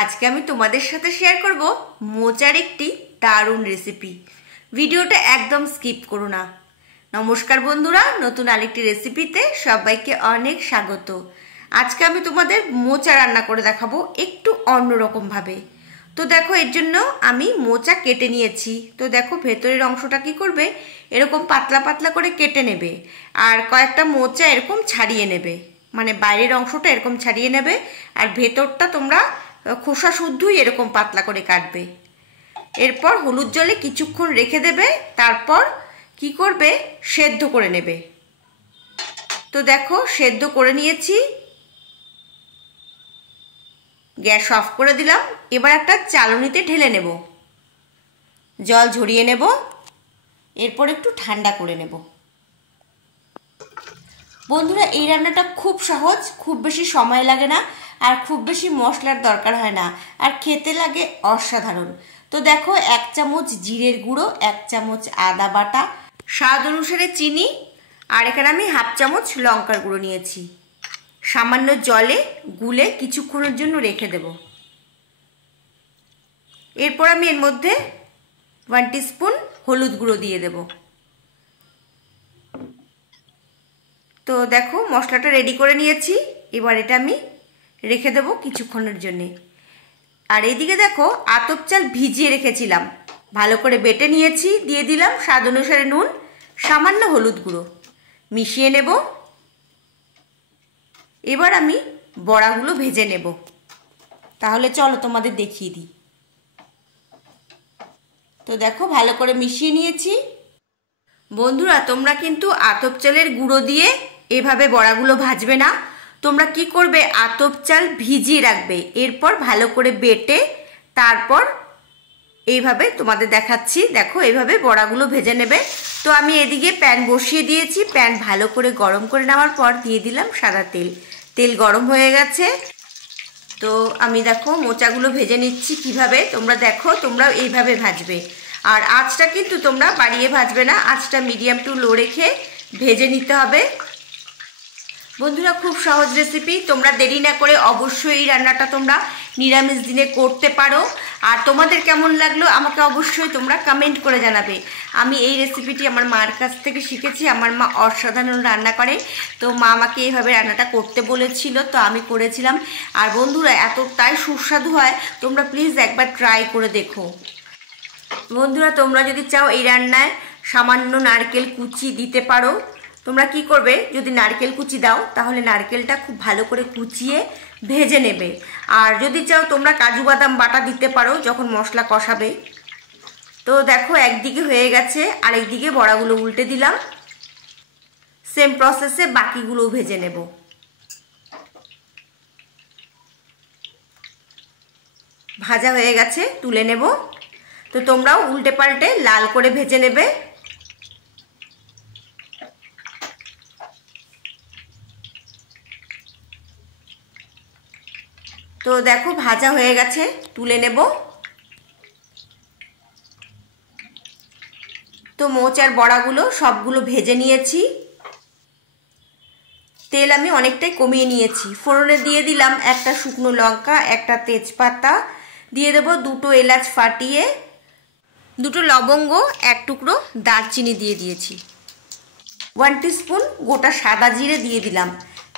আজকে আমি তোমাদের সাথে শেয়ার করব মোচার একটি দারুণ রেসিপি। ভিডিওটা একদম স্কিপ করো না। নমস্কার বন্ধুরা, নতুন আরেকটি রেসিপিতে সবাইকে অনেক স্বাগত। আজকে আমি তোমাদের মোচা রান্না করে দেখাবো একটু অন্যরকম ভাবে। তো দেখো, এর জন্য আমি মোচা কেটে নিয়েছি। তো দেখো, ভেতরের অংশটা কি করবে, এরকম পাতলা পাতলা করে কেটে নেবে আর কয়েকটা মোচা এরকম ছাড়িয়ে নেবে, মানে বাইরের অংশটা এরকম ছাড়িয়ে নেবে আর ভেতরটা তোমরা খোসা শুদ্ধই এরকম পাতলা করে কাটবে। এরপর হলুদ জলে কিছুক্ষণ রেখে দেবে, তারপর কি করবে, সেদ্ধ করে নেবে। তো দেখো, সেদ্ধ করে নিয়েছি, গ্যাস অফ করে দিলাম। এবার একটা চালনিতে ঢেলে নেব, জল ঝরিয়ে নেব, এরপর একটু ঠান্ডা করে নেব। বন্ধুরা, এই রান্নাটা খুব সহজ, খুব বেশি সময় লাগে না আর খুব বেশি মশলার দরকার হয় না, আর খেতে লাগে অসাধারণ। তো দেখো, 1 চামচ জিরের গুঁড়ো, 1 চামচ আদা বাটা, স্বাদ অনুসারে চিনি, আর এখানে আমি 1/2 চামচ লঙ্কার গুঁড়ো নিয়েছি। সামান্য জলে গুলে কিছুক্ষণের জন্য রেখে দেব। এরপর আমি এর মধ্যে 1 টিস্পুন হলুদ গুঁড়ো দিয়ে দেব। তো দেখো, মশলাটা রেডি করে নিয়েছি। এবার এটা আমি রেখে দেব কিছুক্ষণের জন্য। আর এইদিকে দেখো, আতপ চাল ভিজিয়ে রেখেছিলাম, ভালো করে বেটে নিয়েছি। দিয়ে দিলাম স্বাদ অনুসারে নুন, সামান্য হলুদ গুঁড়ো, মিশিয়ে নেব। এবার আমি বড়াগুলো ভেজে নেব। তাহলে চলো তোমাদের দেখিয়ে দিই। তো দেখো, ভালো করে মিশিয়ে নিয়েছি। বন্ধুরা, তোমরা কিন্তু আতপ চালের গুঁড়ো দিয়ে এভাবে বড়াগুলো ভাজবে না। তোমরা কি করবে, আতপ চাল ভিজিয়ে রাখবে, এরপর ভালো করে বেটে তারপর এইভাবে তোমাদের দেখাচ্ছি। দেখো, এইভাবে বড়াগুলো ভেজে নেবে। তো আমি এদিকে প্যান বসিয়ে দিয়েছি। প্যান ভালো করে গরম করে নেওয়ার পর দিয়ে দিলাম সাদা তেল। তেল গরম হয়ে গেছে। তো আমি দেখো মোচাগুলো ভেজে নিচ্ছি কিভাবে। তোমরা দেখো, তোমরা এইভাবে ভাজবে, আর আঁচটা কিন্তু তোমরা বাড়িয়ে ভাজবে না, আঁচটা মিডিয়াম টু লো রেখে ভেজে নিতে হবে। বন্ধুরা, খুব সহজ রেসিপি, তোমরা দেরি না করে অবশ্যই এই রান্নাটা তোমরা নিরামিষ দিনে করতে পারো। আর তোমাদের কেমন লাগলো আমাকে অবশ্যই তোমরা কমেন্ট করে জানাবে। আমি এই রেসিপিটি আমার মার কাছ থেকে শিখেছি। আমার মা অসাধারণ রান্না করে। তো মা আমাকে এইভাবে রান্নাটা করতে বলেছিল, তো আমি করেছিলাম। আর বন্ধুরা, এতটাই সুস্বাদু হয়, তোমরা প্লিজ একবার ট্রাই করে দেখো। বন্ধুরা, তোমরা যদি চাও এই রান্নায় সামান্য নারকেল কুচি দিতে পারো। তোমরা কি করবে, যদি নারকেল কুচি দাও তাহলে নারকেলটা খুব ভালো করে কুচিয়ে ভেজে নেবে। আর যদি চাও তোমরা কাজু বাদাম বাটা দিতে পারো যখন মশলা কষাবে। তো দেখো, একদিকে হয়ে গেছে, আরেকদিকে বড়াগুলো উল্টে দিলাম। সেম প্রসেসে বাকিগুলোও ভেজে নেব। ভাজা হয়ে গেছে, তুলে নেব। তো তোমরাও উল্টে পাল্টে লাল করে ভেজে নেবে। তো দেখো, ভাজা হয়ে গেছে, তুলে নেব। তো মোচার বড়াগুলো সবগুলো ভেজে নিয়েছি। তেল আমি অনেকটাই কমিয়ে নিয়েছি। ফোড়নে দিয়ে দিলাম একটা শুকনো লঙ্কা, একটা তেজপাতা, দিয়ে দেবো 2টো এলাচ ফাটিয়ে, 2টো লবঙ্গ, 1 টুকরো দারচিনি দিয়ে দিয়েছি। 1 টিস্পুন গোটা সাদা জিরে দিয়ে দিলাম।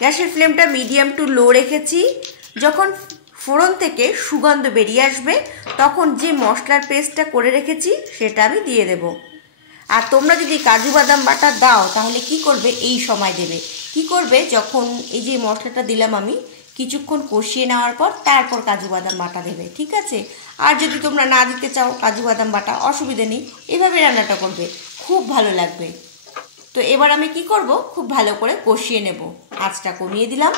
গ্যাসের ফ্লেমটা মিডিয়াম টু লো রেখেছি। যখন ফোড়ন থেকে সুগন্ধ বেরিয়ে আসবে তখন যে মশলার পেস্টটা করে রেখেছি সেটা আমি দিয়ে দেব। আর তোমরা যদি কাজু বাদাম বাটা দাও তাহলে কি করবে, এই সময় দেবে। কি করবে, যখন এই যে মশলাটা দিলাম আমি, কিছুক্ষণ কষিয়ে নেওয়ার পর তারপর কাজু বাদাম বাটা দেবে, ঠিক আছে? আর যদি তোমরা না দিতে চাও কাজু বাদাম বাটা, অসুবিধা নেই, এভাবে রান্নাটা করবে, খুব ভালো লাগবে। তো এবার আমি কি করব, খুব ভালো করে কষিয়ে নেব। আঁচটা কমিয়ে দিলাম।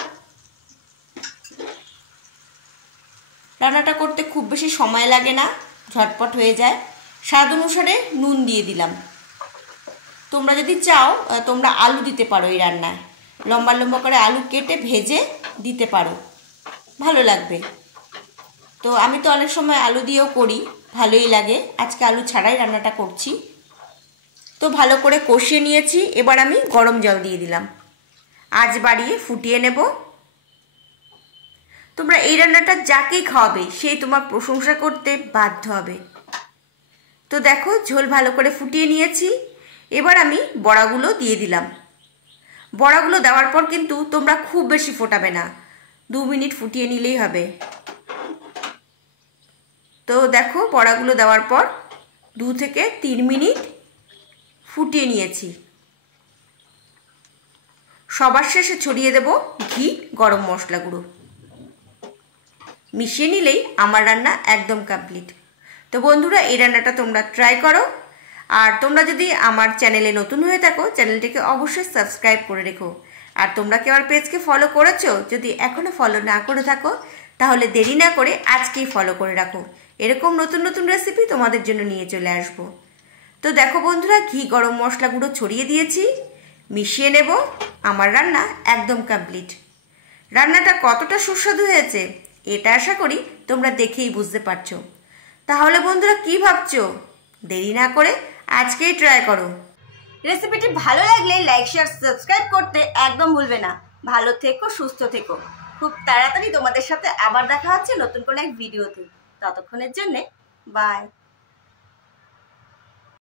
রান্নাটা করতে খুব বেশি সময় লাগে না, ঝটপট হয়ে যায়। স্বাদ অনুসারে নুন দিয়ে দিলাম। তোমরা যদি চাও তোমরা আলু দিতে পারো এই রান্নায়, লম্বা লম্বা করে আলু কেটে ভেজে দিতে পারো, ভালো লাগবে। তো আমি তো অনেক সময় আলু দিয়েও করি, ভালোই লাগে। আজকে আলু ছাড়াই রান্নাটা করছি। তো ভালো করে কষিয়ে নিয়েছি। এবার আমি গরম জল দিয়ে দিলাম, আঁচ বাড়িয়ে ফুটিয়ে নেব। তো তোমরা এই রান্নাটা যাকেই খাওয়াবে সেই তোমার প্রশংসা করতে বাধ্য হবে। তো দেখো ঝোল ভালো করে ফুটিয়ে নিয়েছি। এবার আমি বড়াগুলো দিয়ে দিলাম। বড়াগুলো দেওয়ার পর কিন্তু তোমরা খুব বেশি ফোটাবে না, 2 মিনিট ফুটিয়ে নিলেই হবে। তো দেখো বড়াগুলো দেওয়ার পর 2 থেকে 3 মিনিট ফুটিয়ে নিয়েছি। সবার শেষে ছড়িয়ে দেব ঘি, গরম মশলা গুঁড়ো। মিশিয়ে নিলেই আমার রান্না একদম কমপ্লিট। তো বন্ধুরা এই রান্নাটা তোমরা ট্রাই করো। আর তোমরা যদি আমার চ্যানেলে নতুন হয়ে থাকো চ্যানেলটিকে অবশ্যই সাবস্ক্রাইব করে রেখো। আর তোমরা কি আমার পেজকে ফলো করেছো? যদি এখনও ফলো না করে থাকো তাহলে দেরি না করে আজকেই ফলো করে রাখো। এরকম নতুন নতুন রেসিপি তোমাদের জন্য নিয়ে চলে আসবো। তো দেখো বন্ধুরা ঘি, গরম মশলা গুঁড়ো ছড়িয়ে দিয়েছি, মিশিয়ে নেব। আমার রান্না একদম কমপ্লিট। রান্নাটা কতটা সুস্বাদু হয়েছে এটা আশা করি তোমরা দেখেই বুঝতে পারছো। তাহলে বন্ধুরা কি ভাবছো? দেরি না করে আজকেই ট্রাই করো। রেসিপিটি ভালো লাগলে লাইক, শেয়ার, সাবস্ক্রাইব করতে একদম ভুলবে না। ভালো থেকো, সুস্থ থেকো। খুব তাড়াতাড়ি তোমাদের সাথে আবার দেখা হচ্ছে নতুন কোনো এক ভিডিওতে। ততক্ষণের জন্যে বাই।